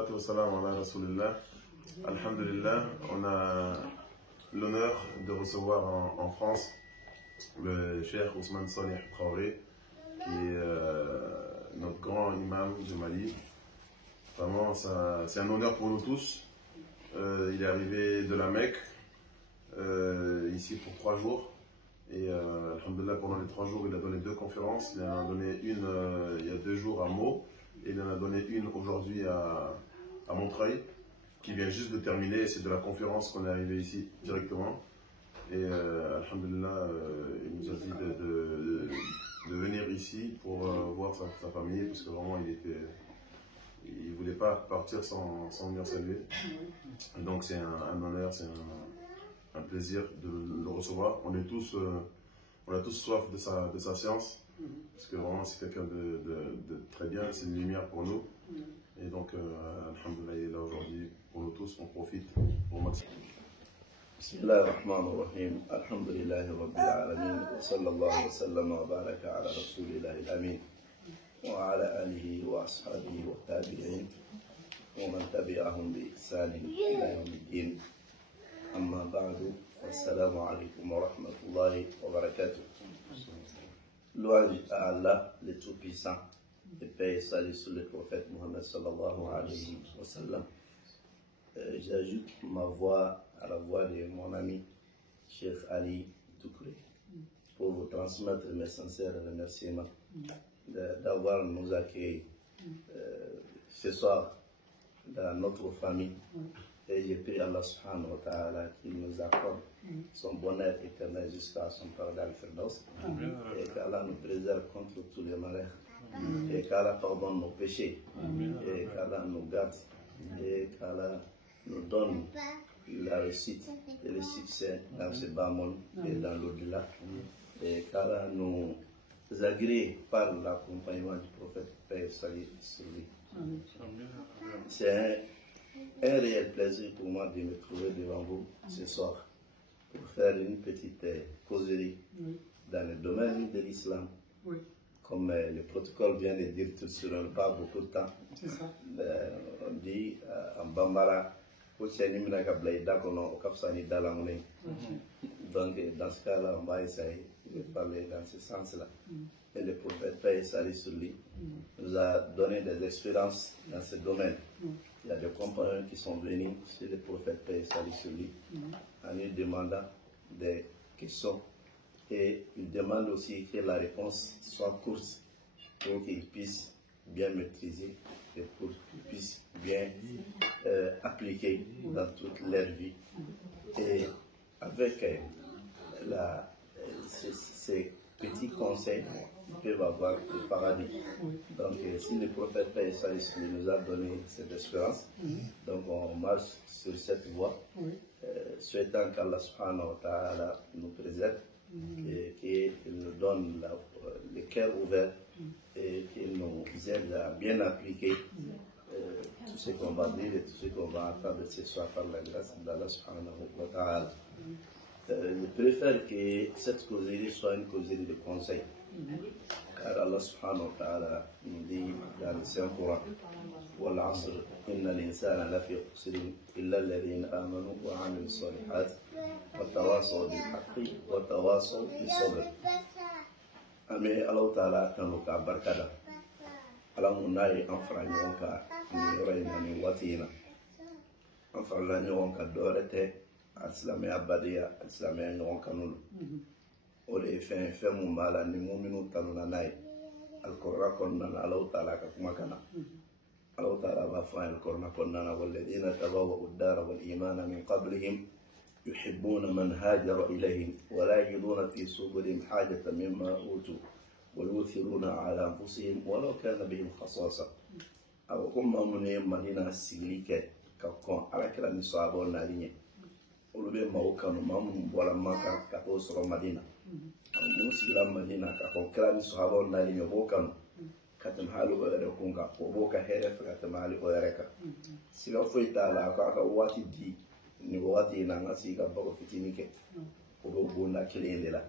Wassalam ala Rasulillah. Alhamdulillah, on a l'honneur de recevoir en France le Cheikh Ousmane Salih Traoré, qui est notre grand imam du Mali. Vraiment, c'est un honneur pour nous tous. Il est arrivé de la Mecque, ici pour 3 jours. Et alhamdulillah, pendant les 3 jours, il a donné 2 conférences. Il en a donné une il y a 2 jours à Meaux, et il en a donné une aujourd'hui à Montreuil, qui vient juste de terminer. C'est de la conférence qu'on est arrivé ici directement. Et alhamdulillah, il nous a dit de venir ici pour voir sa famille, parce que vraiment il ne voulait pas partir sans venir saluer. Et donc c'est un honneur, c'est un plaisir de le recevoir. On a tous soif de sa science, parce que vraiment c'est quelqu'un de très bien, c'est une lumière pour nous. Et donc, alhamdulillah, il est là aujourd'hui pour nous tous, on profite au maximum. Bismillah ar-Rahman ar-Rahim, alhamdulillahi rabbil alamin, wa sallallahu wa sallam wa baraka ala rasulillahi al-amin, wa ala alihi wa ashabihi wa tabi'in, wa man tabi'ahum bi ihsanin ila yawmiddin. Amma ba'du, assalamu alaikum wa rahmatullahi wa barakatuh. Louange à Allah, le Tout-Puissant, de paix et salut sur le prophète Mohammed sallallahu alayhi wa sallam. J'ajoute ma voix à la voix de mon ami Cheikh Ali Doucouré pour vous transmettre mes sincères remerciements d'avoir nous accueillis ce soir dans notre famille. Et j'ai pris Allah subhanahu wa ta'ala qu'il nous accorde son bonheur éternel jusqu'à son paradis al-Firdaus, et qu'Allah nous préserve contre tous les malheurs, et qu'Allah pardonne nos péchés, et qu'Allah nous garde, et qu'Allah nous donne la réussite et le succès dans ce bas monde et dans l'au-delà, et qu'Allah nous agrée par l'accompagnement du prophète paix et salut sur lui. C'est un réel plaisir pour moi de me trouver devant vous ce soir pour faire une petite causerie dans le domaine de l'islam. Comme le protocole vient de dire, tout sur ne pas beaucoup de temps. On dit en Bambara, donc dans ce cas-là, on va essayer de parler dans ce sens-là. Et le prophète paix et salut sur lui nous a donné des expériences dans ce domaine. Il y a des compagnons qui sont venus chez le prophète paix et salut sur lui en lui demandant des questions, et il demande aussi que la réponse soit courte pour qu'ils puissent bien maîtriser et pour qu'ils puissent bien appliquer dans toute leur vie. Et avec ces petits conseils, ils peuvent avoir le paradis. Donc si le prophète paix et salut nous a donné cette espérance, donc on marche sur cette voie, souhaitant qu'Allah subhanahu wa ta'ala nous préserve, et qu'il nous donne le cœur ouvert, et qu'il nous aide à bien appliquer tout ce qu'on va dire et tout ce qu'on va entendre ce soir par la grâce d'Allah subhanahu wa ta'ala. Je préfère que cette causerie soit une causerie de conseil, car Allah subhanahu wa ta'ala nous dit dans le Saint-Coran: wal asr inna l'insana lafi khusrin illa alladhina amanu wa amilu salihat wa tawasaw bil haqqi wa tawasaw bis sabr. Ame Allah ta'ala tanu ka barkada ala munai anfrani wonka ni rayna ni watina anfrani wonka dorete al-Islamiyya abadiya, al-Islamiyya ɲɔgɔn kanu. O de ye fɛn mun b'a la ni muminu tanuna n'a ye alikɔrɔla kɔnɔna na, Alahu Taala ka kumakan na. Alahu Taala b'a fɔ an ye alikɔrɔla kɔnɔna na: walladhina tabawwa'u ad-dara wal imana min qablihim yuhibbuna man hajara ilayhim wa la yajiduna fi sudurihim hajatan mimma utu wa yu'thiruna ala anfusihim walau kana bihim khasasa. Aw umma mun ye Madina sigili kɛ ka kɔn Alakira ni sahabaw nali ɲɛ. Olu bɛ maaw kanu, maa minnu bɔra Maka ka t'o sɔrɔ Madina. Minnu sigira Madina ka fɔ kira ni sahabaw nali ɲɛ, o b'o kanu ka tɛmɛ hali o yɛrɛ kun kan, o b'o ka hɛrɛ fɛ ka tɛmɛ hali o yɛrɛ kan. Siga foyi t'a la, a ka waati di nin waati in na, an ka sigi ka baro fitinin kɛ, o bɛ bonda kelen de la.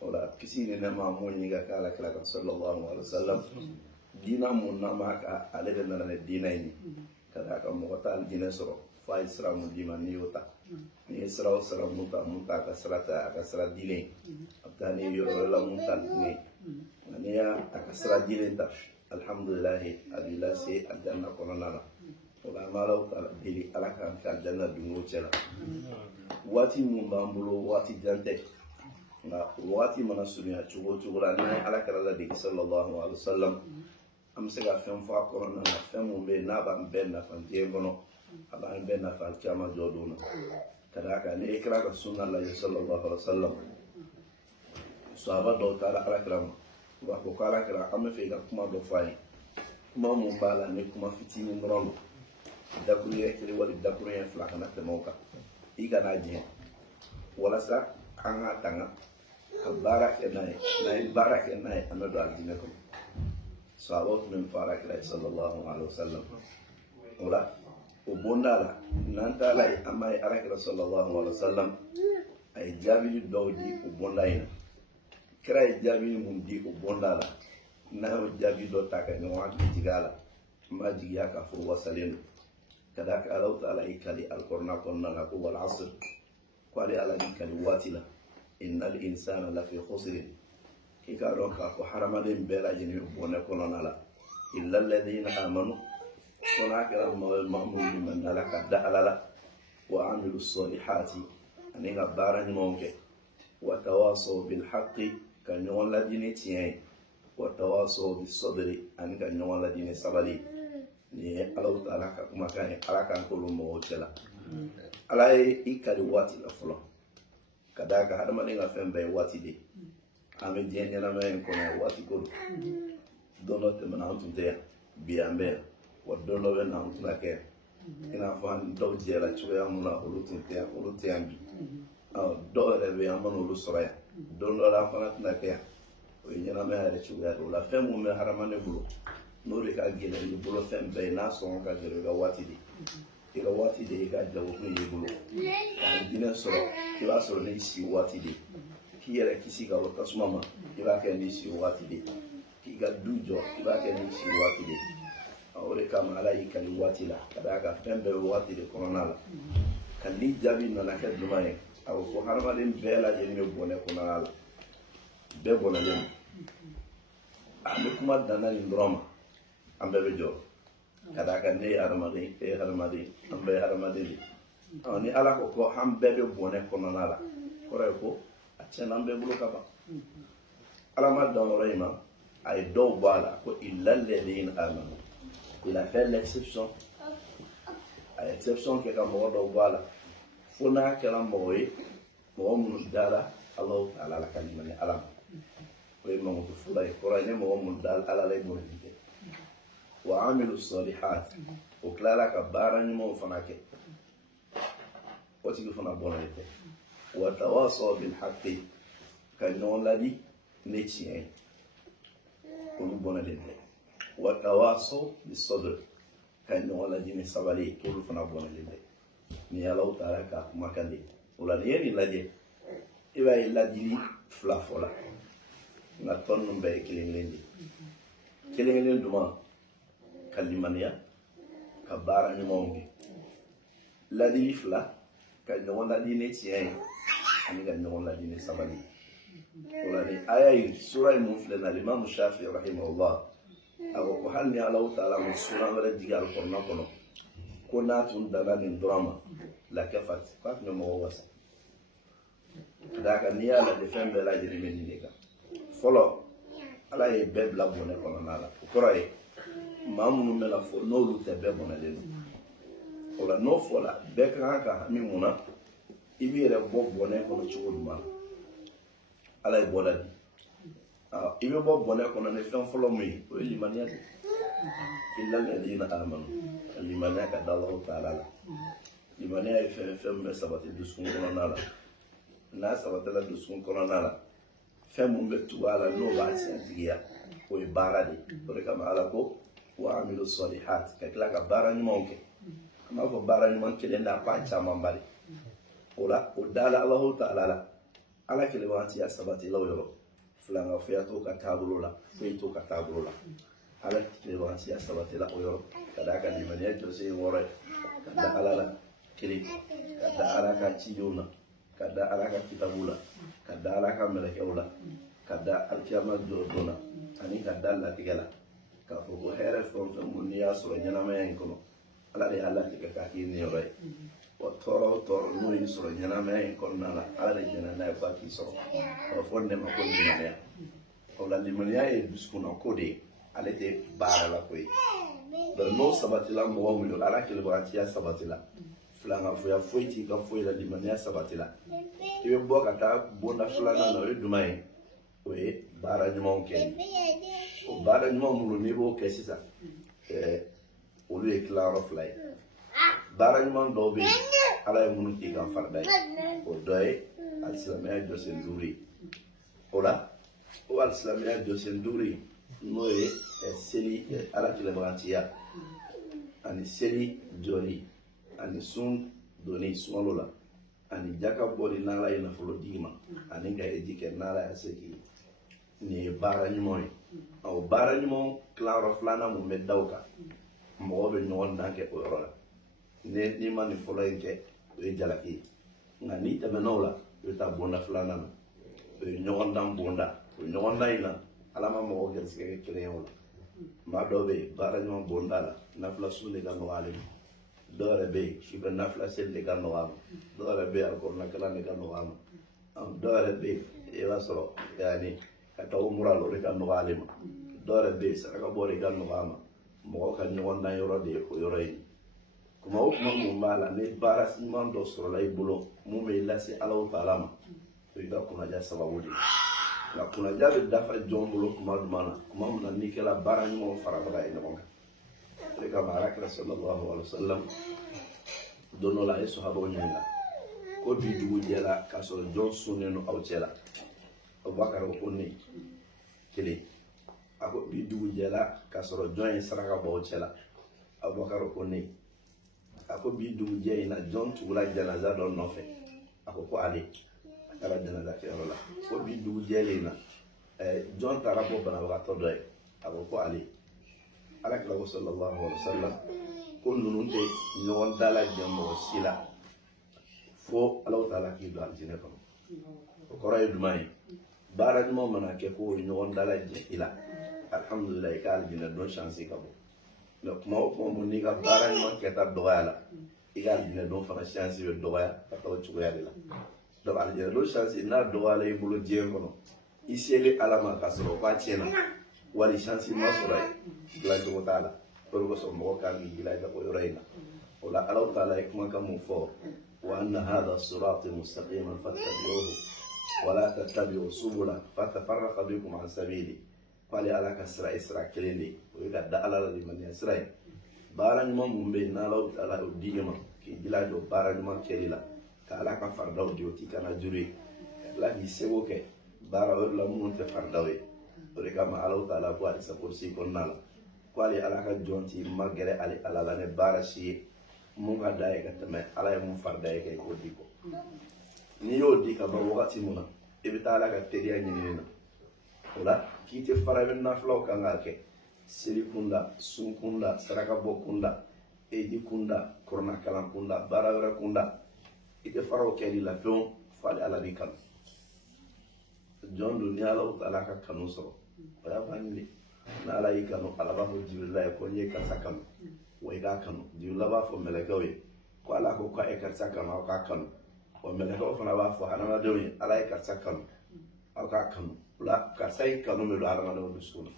O la kisi ni nɛɛma mun ɲini ka kɛ Alakira kan sallallahu alaihi wa sallam, diina mun n'a ma ka ale de nana ni diina in ye, ka aljinɛ sɔrɔ fo a ye sira mun d'i ma n'i y'o ta n'i ye sira o sira mun ta a ka sira ta a ka sira dilen a bɛ taa n'i ye yɔrɔ wɛrɛ la mun ta dilen nka n'i y'a a ka sira dilen ta alhamdulilahi a b'i lase aljanna kɔnɔna la o la an bɛ Alahu taala deli ala k'an kɛ aljanna dunkew cɛ la waati mun b'an bolo waati jan tɛ nka waati mana surunya cogo o cogo la n'an ye alakira ladege sallallahu alaihi wa sallam an bɛ se ka fɛn fɔ a kɔnɔna na fɛn mun bɛ yen n'a b'an bɛɛ nafa diɲɛ kɔnɔ a b'an bɛɛ nafa caman jɔ don na ka d'a kan ni kira ka sunna lajɛ sallallahu alaihi wa sallam sahaba dɔw taara alakira ma u b'a fɔ ko alakira an bɛ fɛ i ka kuma dɔ fɔ an ye kuma mun b'a la ni kuma fitinin dɔrɔn don dakuruɲɛ kelen wali dakuruɲɛ fila kana tɛmɛ o kan i kana jɛn walasa an ka tanga ka baara kɛ n'a ye n'an ye baara kɛ n'a ye an bɛ don alijinɛ kɔnɔ sahabaw tun bɛ min fɔ alakira ye sallallahu alaihi wa sallam o la o bonda la n'an taara ye an b'a ye alakira sallallahu alaihi wa sallam a ye jaabi dɔw di o bonda in na kira ye jaabi mun di o bonda la n'a y'o jaabi dɔ ta ka ɲɔgɔn hakili jigin a la n b'a jigiya k'a fɔ wasalen don ka d'a kan Alahu taala y'i kali alikɔrɔna kɔnɔna na ko wal asr ko ale ala y'i kali waati la innal insana lafi khusrin k'i k'a dɔn k'a fɔ hadamaden bɛɛ lajɛlen bɛ bɔnɛ kɔnɔna la illa alladhina amanu fo n'a kɛra maa minnu bɛ mɛn ala ka da ala la wa amilu solihati ani ka baara ɲumanw kɛ wa tawasaw bil haqqi ka ɲɔgɔn ladi ni tiɲɛ ye wa tawasaw bis sabri ani ka ɲɔgɔn ladi ni sabali ni ye Alahu taala ka kumakan ye ala k'an k'olu mɔgɔw cɛla ala ye i kali waati la fɔlɔ ka d'a kan hadamaden ka fɛn bɛɛ ye waati de ye an bɛ diɲɛ ɲɛnamaya in kɔnɔ waati ko don dɔ tɛmɛna an tun tɛ yan bi an bɛ yan wa don dɔ bɛ na an tɛna kɛ yan i n'a fɔ an dɔw jɛra cogoya mun na olu tun tɛ yan olu tɛ yan bi dɔw yɛrɛ bɛ yan an mana olu sɔrɔ yan don dɔ la an fana tɛna kɛ yan o ye ɲɛnamaya yɛrɛ cogoya de o la fɛn mun bɛ hadamaden bolo n'o de ka gɛlɛn i bolo fɛn bɛɛ ye n'a sɔngɔ ka gɛlɛn i ka waati de i ka waati de i ka jagokun y'i bolo ka dinɛ sɔrɔ i b'a sɔrɔ n'i si waati de k'i yɛrɛ kisi ka bɔ tasuma ma i b'a kɛ n'i si waati de k'i ka du jɔ i b'a kɛ n'i si waati de o de kama ala y'i kali waati la ka d'a kan fɛn bɛɛ bɛ waati de kɔnɔna la ka ni jaabi nana kɛ duman ye a bɛ fɔ hadamaden bɛɛ lajɛlen bɛ bɔnɛ kɔnɔna la bɛɛ bɔnɛlen don a bɛ kuma danna nin dɔrɔn ma an bɛɛ bɛ jɔ ka d'a kan ne ye hadamaden e ye hadamaden an bɛɛ ye hadamaden de ni ala ko an bɛɛ bɛ bɔnɛ kɔnɔna la kɔrɔ ye ko a tiɲɛna an bɛɛ bolo ka ban ala ma dan yɔrɔ in ma a ye dɔw bɔ a la ko illa alladhina amanu il a fait l'exception a ye exception kɛ ka mɔgɔ dɔw bɔ a la fo n'a kɛra mɔgɔ ye mɔgɔ minnu dara Alahu taala la ka limani ala ma o ye mankutu fɔlɔ ye kɔrɔ ye ne mɔgɔ minnu dara ala la i b'o de kɛ wa amilu solihat o tilala ka baara ɲumanw fana kɛ o tigi fana bɔnɛ tɛ wa tawasaw bil haqqi ka ɲɔgɔn ladi ni tiɲɛ ye olu bɔnɛlen tɛ wa tawasaw bis sabr ka ɲɔgɔn ladi ni sabali ye olu fana bɔnɛlen tɛ ni Alahu taala ka kumakan de o la ni ye nin lajɛ i b'a ye ladili fila fɔla nka tɔ ninnu bɛɛ ye kelen kelen de kelen kelen duma ka limaniya ka baara ɲumanw kɛ ladili fila ka ɲɔgɔn ladi ni tiɲɛ ye ani ka ɲɔgɔn ladi ni sabali o la ni aya in sura in mun filɛ na Imam Shafi'i rahimahullah a ko hali ni Alahu taala ma sura wɛrɛ jigin alikɔrɔna kɔnɔ ko n'a tun dala nin dɔrɔn ma lakɛfati k'a tun bɛ mɔgɔw wasa ka d'a kan n'i y'a lajɛ fɛn bɛɛ lajɛlen bɛ nin de kan fɔlɔ ala ye bɛɛ bila bɔnɛ kɔnɔna la o kɔrɔ ye maa minnu bɛ na fɔ n'olu tɛ bɛɛ bɔnɛlen don o la n'o fɔla bɛɛ ka kan ka hami mun na i b'i yɛrɛ bɔ bɔnɛ kɔnɔ cogo ɲuman na ala ye bɔda di i bɛ bɔ bɔnɛ kɔnɔ ni fɛn fɔlɔ min ye o ye limaniya de illa alladhina amanu limaniya ka da Alahu taala la limaniya ye fɛn fɛn min bɛ sabati dusukun kɔnɔna la n'a sabatila dusukun kɔnɔna la fɛn mun bɛ tugu a la n'o b'a tiɲɛtigiya o ye baara de o de kama ala ko wa amilu solihat ka tila ka baara ɲumanw kɛ an b'a fɔ baara ɲuman kelen da k'a caman bari o la o dala Alahu taala la ala kelen b'an tiya sabatilaw yɔrɔ filankafɛya t'o ka taabolo la foyi t'o ka taabolo la ala kelen b'an tiya sabatila o yɔrɔ ka d'a kan limaniya jɔsen ye wɔɔrɔ ye kada alala kili kada alaka cidiuna kada alaka kitabula kada alaka melekewla kada alkiyama jodona ani kada latigala ka fo ko here fon fon mun ya so nyana men kono ala de ala tika ka ki ni roy o toro no yi so nyana men kono na ala de nyana na ba ki so o fon de ma ko ni na o la limania e biskuna ko de ala te bara la koy do no sabatila mo mo ala ke le batia sabatila flanga fo ya foiti ka fo la limania sabatila ibe bo ka ta bonda flanga no e dumai we bara nyuma ke o bara nyuma mu ni bo ke sisa o le claro fly bara nyuma do be ala mu ki kan farda o doy al islamia do sen duri ola o al islamia do sen duri no e seli ala ki le batia ani seli joni ani sun doni sualola ani jaka boli nala ina folo dima ani ga edike nala ya seki ni bara nyimoy o bara nyimo claro flana mo medawka mo be non danke o rola ne ni mani folo enke e jalaki ngani tamenola e ta bonda flana no e nyondam bonda o nyonda ina alama mo gel sike kreyola ma dobe bara nyimo bonda la na fla sunne ga no alim dore be shiba nafla selle ga no am dore be alko na kala ne ga no am dore be e wasoro yani kata umura lo ga no alim dore be saka bore ga no am mo ka ni wonna yoro de ko yoro yi kuma o kuma mo mala ne bara si man do soro lay bulo mu me lasi alaw taala ma to ida kuna ja sababu di la kuna ja be dafa jombulo kuma dumana kuma mo ni kala bara ni mo fara ba ina mo leka baraka sallallahu alaihi wasallam dono la yeso habo nyinga ko bi dugu jela ka so jon suneno aw cela abubakar ko ni kili ako bi dugu jela ka so jon saraka bo cela abubakar ko ni ako bi dugu jela jon tugula janaza don nofe ako ko ali akala janaza ke rola ko bi dugu jela jon tarabo bana wa to doy ako ko ali ala kala sallallahu alaihi wasallam ko nunun te non dala jammo sila fo Allah taala ki do aljine ko ko ray dumay bara mo mana ke ko non dala je ila alhamdulillah ka aljine don chance ka bo no mo ni ka bara mo ke ta do ala igal aljine don fa chance yo do ya ka to chu ya la do aljine don chance na do ala e bulo je ko no isele alama ka so ko chena wali chance ma so ray la do taala ko so mo ka mi ila da ko yorayna wala Allah taala kuma kam fo wa anna hadha sirati mustaqiman fattabi'uhu wala tattabi'u subula fatafarraqa bikum an sabili qali ala kasra isra kelende o ida da ala li man yasra baran mo mumbe na Allah taala o diyama ki ila do baran mo kelila ka ala ka fardaw dioti kana juri la di sewo ke bara la mun te fardawe o re kama Allah taala ko ala sa kursi konnala kwali ala ka jonti magere ali ala la ne barashi mun ga dai ka tame ala ya mun farda yake ko diko ni yo di ka ba wakati muna ibi ta ala ka teriya nyini na wala ki te faraben na flaw kan ga ke siri kunda sun kunda saraka bo kunda e di kunda korna kalam kunda barawra kunda ite faraw ke di la fion fali ala bi kan jondo ni ala ala ka kanu so ya bani na ala yi kanu ala ba fo jibrila ko nye ka sakam way ga kanu jibrila ba fo meleka we ko ala ko ka e ka sakam o ka kanu o meleka o fana ba fo hanama dewi ala e ka sakam o ka kanu la ka sai kanu me do ala na do sunu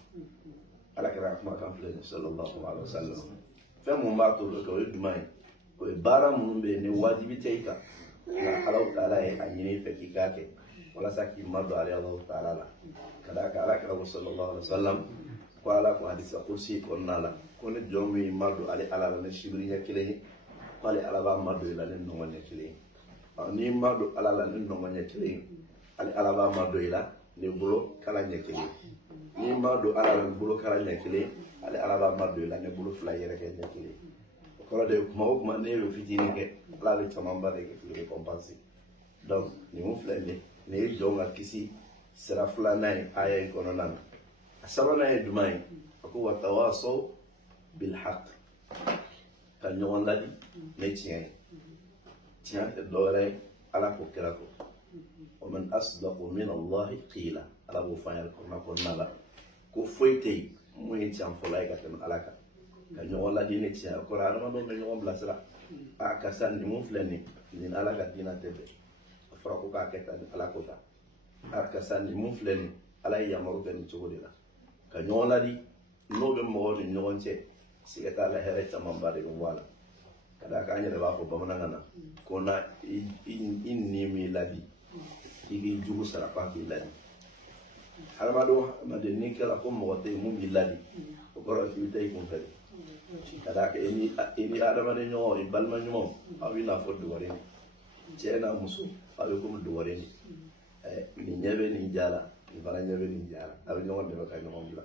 ala ka rahma kan fle sallallahu alaihi wasallam fe mo ma to ko dumai ko bara mun be ne wajibi teika na ala taala e anyini fe kikake wala saki madu ala Allah taala kada ka ala ka sallallahu alaihi wasallam ko ala ko hadisa kursi ko nala ko ne jomi madu ala ne shibriya kile ko ala ba madu ila ne no wanya kile ni madu ala ne no wanya kile ala ba madu ila ne bulo kala nya kile ni madu ala ne bulo kala nya kile ala ba madu ila ne bulo fla yere ke nya kile ko de kuma ne lo fitini ke ala le tamamba de ke récompenser donc ni mo fla ne jonga kisi sera fla nai aya ko non sabana e dumai ko watawaso bil haqq ka ɲɔgɔn ladi ne tiɲɛ ye tiɲɛ tɛ dɔwɛrɛ ala ko kira ko wa man asdaqu min allahi qila ala b'o fɔ an yɛrɛ kɔnɔna kɔnɔna la ko foyi tɛ yen mun ye tiɲɛ fɔla ye ka tɛmɛ ala kan ka ɲɔgɔn ladi ne tiɲɛ kɔrɔ adamadenw bɛ ɲɔgɔn bilasira a karisa nin mun filɛ nin ala ka diinɛ tɛ bɛn a fɔra ko k'a kɛ tan ni ala ko tan a karisa nin mun filɛ nin ala ye yamaru kɛ nin cogo de la ka ɲɔgɔn ladi n'o bɛ mɔgɔw ni ɲɔgɔn cɛ siga t'a la hɛrɛ camanba de bɛ bɔ a la ka d'a kan an yɛrɛ b'a fɔ bamanankan na ko na i ni m'i ladi i k'i jugu sara f'a k'i ladi hadamaden n'i kɛra ko mɔgɔ tɛ yen mun b'i ladi o kɔrɔ k'i bɛ taa i kun fɛ ka d'a kan i ni hadamaden ɲɔgɔn i balima ɲɔgɔn aw bɛ n'a fɔ duware cɛ n'a muso aw bɛ komi duware nin ɲɛ bɛ nin ja la nin fana ɲɛ bɛ nin ja la a bɛ ɲɔgɔn dɛmɛ ka ɲɔgɔn bila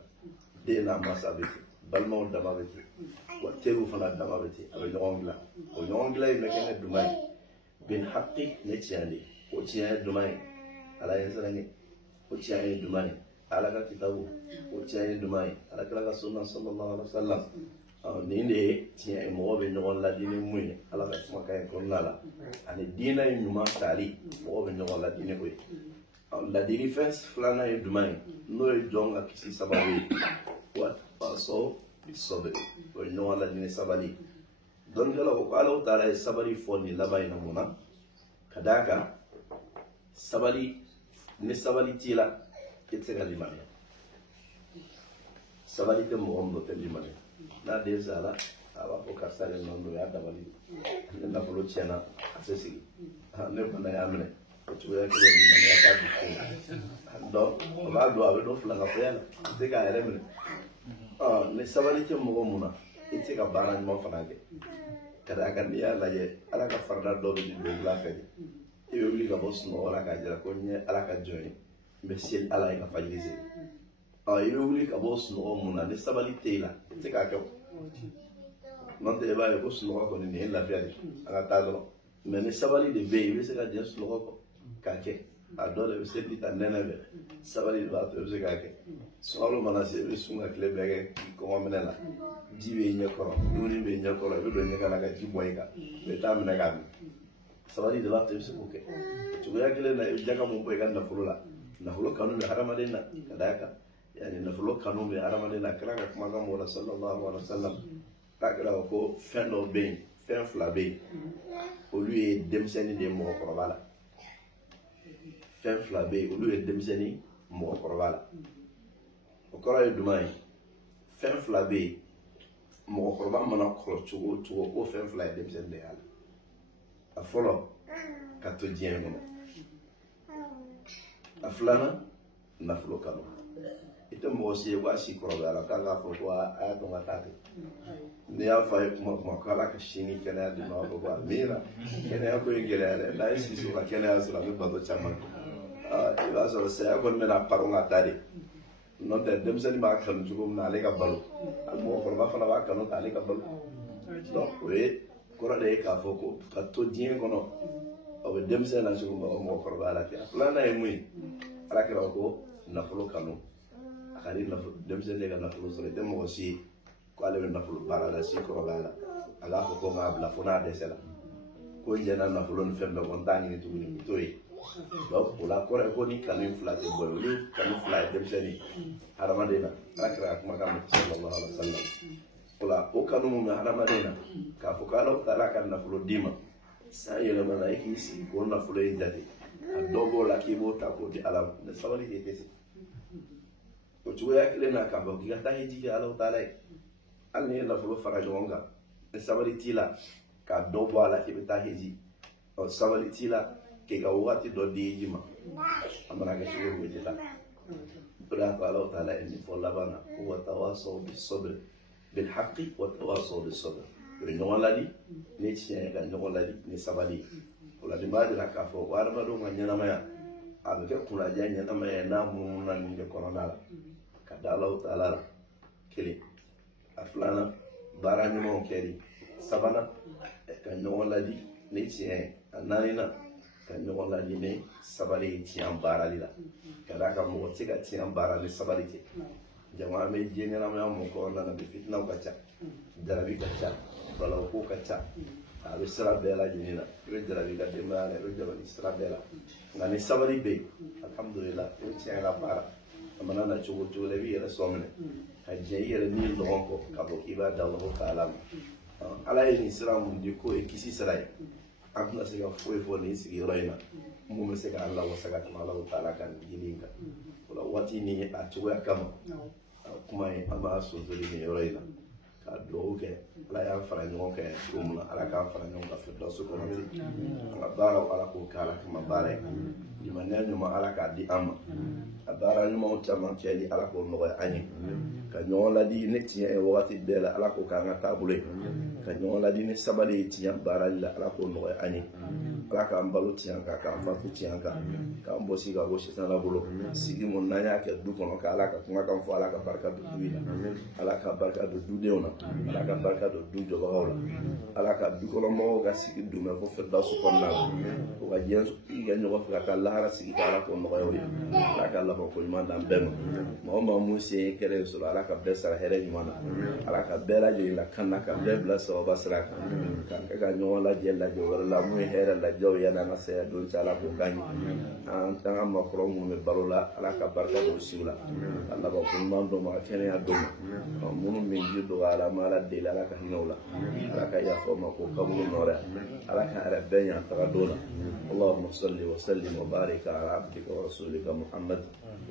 den n'a masa bɛ ten balimaw dama bɛ ten wa teriw fana dama bɛ ten a bɛ ɲɔgɔn dilan o ɲɔgɔn dilan in bɛ kɛ ne duman ye bin haqqi ne tiɲɛ de o tiɲɛ ye duman ye ala ye sɛbɛn o tiɲɛ ye duman ye ala ka kitabu o tiɲɛ ye duman ye ala kira ka sunna sallallahu alaihi wasallam nin de ye tiɲɛ ye mɔgɔ bɛ ɲɔgɔn ladi ni mun ye ala ka kumakan in kɔnɔna la ani diinɛ in ɲuman tali mɔgɔ bɛ ɲɔgɔn ladi ni o ye ladili fɛn filanan ye duman ye n'o ye jɔn ka kisi sababu ye waso sobiri o ye ɲɔgɔn ladi ni sabali dɔnnikɛlaw ko ala taala ye sabali fɔ nin laban in na mun na ka d'a kan sabali ni sabali t'i la i tɛ se ka limaniya sabali tɛ mɔgɔ min tɛ limaniya n'a den sara a b'a fɔ karisa de nɔ don o y'a dabali ne nafolo tiɲɛna a tɛ sigi ne bana y'a minɛ o cogoya kelen limaniya t'a di ko donc o b'a dɔn a bɛ dɔ fila ka fɔya la a tɛ k'a yɛrɛ minɛ ni sabali tɛ mɔgɔ mun na i tɛ se ka baara ɲuman fana kɛ ka d'a kan n'i y'a lajɛ ala ka farida dɔ bɛ di don wula fɛ de i bɛ wuli ka bɔ sunɔgɔ la k'a jira ko n ye ala ka jɔn ye n bɛ se ala ye ka fajiri se i bɛ wuli ka bɔ sunɔgɔ mun na ni sabali tɛ i la i tɛ k'a kɛ o n'o tɛ i b'a ye ko sunɔgɔ kɔni nin ye lafiya de an ka taa dɔrɔn mɛ ni sabali de bɛ yen i bɛ se ka jɛ sunɔgɔ kɔ k'a kɛ a dɔw la i bɛ se k'i ta nɛnɛ bɛ sabali de b'a to i bɛ se k'a kɛ sunkalo mana se i bɛ sun ka tile bɛɛ kɛ k'i kɔngɔ minɛ la ji bɛ i ɲɛ kɔrɔ dumuni bɛ i ɲɛ kɔrɔ i bɛ don ɲɛgɛn na ka ji bɔ i kan i t'a minɛ k'a min sabali de b'a to i bɛ se k'o kɛ cogoya kelen na i bɛ jaka mun bɔ i ka nafolo la nafolo kanu bɛ hadamaden na ka d'a kan yani nafolo kanu bɛ hadamaden na kira ka kumakan b'o la sallallahu alaihi wa sallam k'a kira ko fɛn dɔw bɛ yen fɛn fila bɛ yen olu ye denmisɛnnin de ye mɔgɔkɔrɔba la fɛn fila bɛ yen olu ye denmisɛnnin mɔgɔkɔrɔba la o kɔrɔ ye jumɛn ye fɛn fila bɛ yen mɔgɔkɔrɔba mana kɔrɔ cogo o cogo o fɛn fila ye denmisɛnnin de y'a la a fɔlɔ ka to diɲɛ kɔnɔ a filanan nafolo kanu i tɛ mɔgɔ si ye k'a si kɔrɔbaya la k'a k'a fɔ ko a y'a dɔn ka taa kɛ n'i y'a fɔ a ye kuma ko ala ka sini kɛnɛya di ma a fɔ ko a miira kɛnɛya ko ye gɛlɛya dɛ n'a ye sisi o ka kɛnɛya sɔrɔ a bɛ bato caman i b'a sɔrɔ saya kɔni bɛna paro ka taa de n'o tɛ denmisɛnnin b'a kanu cogo min na ale ka balo a mɔgɔkɔrɔba fana b'a kanu ta ale ka balo donc o ye kɔrɔ de ye k'a fɔ ko ka to diɲɛ kɔnɔ o bɛ denmisɛnnin na cogo min o mɔgɔkɔrɔba la ten filanan ye mun ye ala kɛra ko nafolo kanu a ka di denmisɛnnin ka nafolo sɔrɔ i tɛ mɔgɔ si ye ko ale bɛ nafolo baara la si kɔrɔbaya la a b'a fɔ ko n k'a bila fo n'a dɛsɛ la ko n jɛna nafolo ni fɛn bɛɛ kɔ n t'a ɲini tuguni n t'o ye donc o la kɔrɔ ye ko ni kanu in fila tɛ bɔ yen olu kanu fila ye denmisɛnnin hadamaden na ala kɛra ka kumakan mɛn sallallahu alaihi wa sallam o la o kanu mun bɛ hadamaden na k'a fɔ ko ala taala ka nafolo d'i ma san yɛlɛma na i k'i sigi k'o nafolo in jate a dɔ b'o la k'i b'o ta k'o di ala ma mɛ sabali k'i tɛ se o cogoya kelen na k'a fɔ k'i ka taa hiji kɛ ala taala ye hali n'i ye nafolo fara ɲɔgɔn kan ni sabali t'i la k'a dɔ bɔ a la k'i bɛ taa hiji ɔ sabali t'i la k'i ka wagati dɔ di hiji ma a mana kɛ cogo o tɛ taa o de y'a to ala taala ye nin fɔ laban na ko watawasaw bis-sabri bil-haqqi watawasaw bis-sabr o ye ɲɔgɔn ladi ni tiɲɛ ye ka ɲɔgɔn ladi ni sabali ye o la nin b'a jira k'a fɔ ko hadamadenw ka ɲɛnamaya a bɛ kɛ kunnaja ɲɛnamaya ye n'a munumuna nin de kɔnɔna la ka da ala taala la kelen a filanan baara ɲumanw kɛli sabanan ka ɲɔgɔn ladi ni tiɲɛ ye a naaninan ka ɲɔgɔn ladi ni sabali ye tiɲɛ baarali la ka d'a kan mɔgɔ tɛ se ka tiɲɛ baara ni sabali tɛ jama bɛ diɲɛ ɲɛnamaya mun kɔnɔna na bi fitinaw ka ca jarabi ka ca bala ko ka ca a bɛ sira bɛɛ lajɛlen na i bɛ jarabi ka denbaya la i bɛ jarabi sira bɛɛ la nka ni sabali bɛ yen alhamdulillah i bɛ tiɲɛ ka baara a mana na cogo cogo la i b'i yɛrɛ sɔn minɛ ka diɲɛ i yɛrɛ ni lɔgɔn kɔ k'a fɔ k'i b'a da Alahu Taala ma ala ye nin sira mun di k'o ye kisi sira ye an tɛna se ka foyi fɔ nin sigiyɔrɔ in na mun bɛ se ka an lawasa ka tɛmɛ Alahu Taala kan nin dili in kan o la waati ni a cogoya kama kuma ye an b'a sonsori nin yɔrɔ in na ka dugawu kɛ ala y'an fara ɲɔgɔn kan cogo min na ala k'an fara ɲɔgɔn kan firdawusi kɔnɔ ten an ka baaraw ala k'o kɛ ala kama baara ye limaniya ɲuman ala k'a di an ma a baara ɲumanw caman kɛli ala k'o nɔgɔya an ye ka ɲɔgɔn ladi ni tiɲɛ ye wagati bɛɛ la ala k'o k'an ka taabolo ye ka ɲɔgɔn ladi ni sabali ye tiɲɛ baarali la ala k'o nɔgɔya an ye ala k'an balo tiɲɛ kan k'an fatu tiɲɛ kan k'an bɔsi ka bɔ sitana bolo sigi mun n'an y'a kɛ du kɔnɔ k'ala ka kumakan fɔ ala ka barika don du in na ala ka barika don dudenw na ala ka barika don du jɔbagaw la ala ka du kɔnɔ mɔgɔw ka sigi dumɛ fo firdawusi kɔnɔna la o ka diɲɛ kɛ ɲɔgɔn fɛ ka taa lahara sigi ka ala k'o nɔgɔya o ye ala ka laban ko ɲuman d'an bɛɛ ma maa o maa mun se kɛlɛ in sɔrɔ ala ka bɛɛ sara hɛrɛ ɲuman na ala ka bɛɛ lajɛlen lakana ka bɛɛ bila sababa sira kan k'an kɛ ka ɲɔgɔn lajɛ lajɛ wɛrɛ la mun ye hɛrɛ lajɛw yanni an ka saya don cɛ ala k'o k'an ye an ka makɔrɔ minnu bɛ balo la ala ka barika don siw la ka laban ko ɲuman d'o ma ka kɛnɛya d'o ma minnu bɛ ji dɔgɔya an bɛ ala deli ala ka hinɛ o la ala ka yafa o ma k'o kaburu nɔrɔya ala ka yɛrɛ bɛɛ ɲa taga don na اللهم صل وسلم وبارك على عبدك ورسولك محمد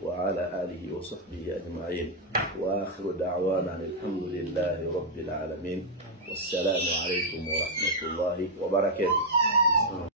وعلى آله وصحبه أجمعين وآخر دعوانا الحمد لله رب العالمين والسلام عليكم ورحمة الله وبركاته.